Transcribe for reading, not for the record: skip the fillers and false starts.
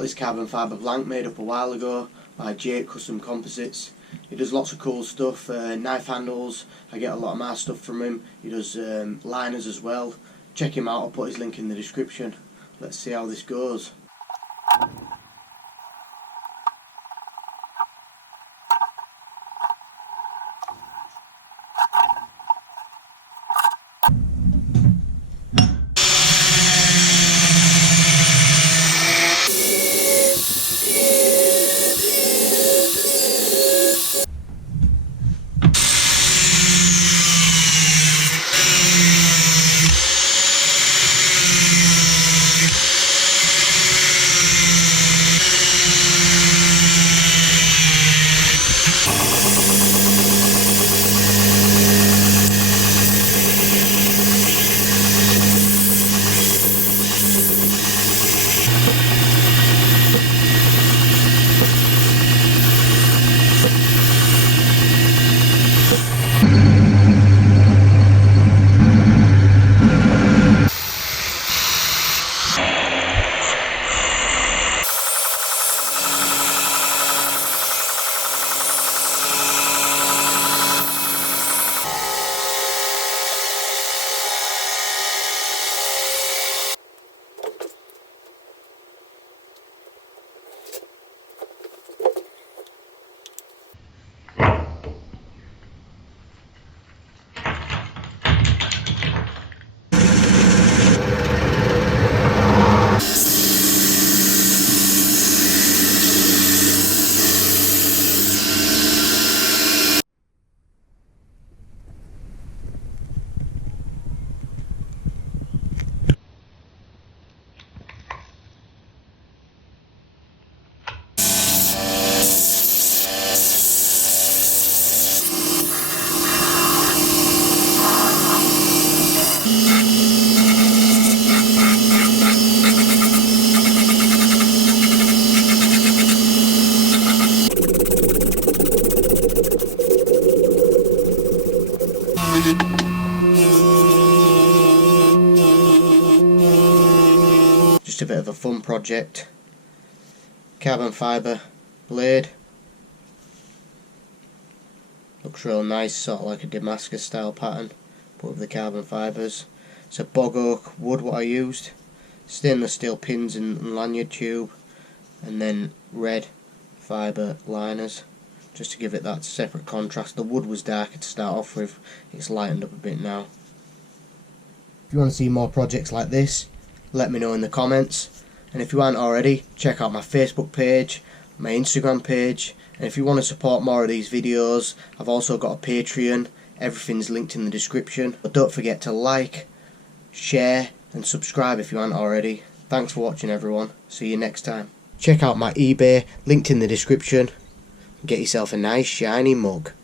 got this carbon fibre blank made up a while ago by Custom Composites. He does lots of cool stuff, knife handles. I get a lot of my stuff from him. He does liners as well. Check him out, I'll put his link in the description. Let's see how this goes. Just a bit of a fun project. Carbon fibre blade. Looks real nice, sort of like a Damascus style pattern, but with the carbon fibres. It's a Bog Oak wood what I used. Stainless steel pins and lanyard tube, and then red fibre liners, just to give it that separate contrast. The wood was darker to start off with, it's lightened up a bit now. If you want to see more projects like this, let me know in the comments, and if you aren't already, check out my Facebook page, my Instagram page, and if you want to support more of these videos, I've also got a Patreon. Everything's linked in the description. But don't forget to like, share and subscribe if you aren't already. Thanks for watching everyone, see you next time. Check out my eBay, linked in the description. Get yourself a nice shiny mug.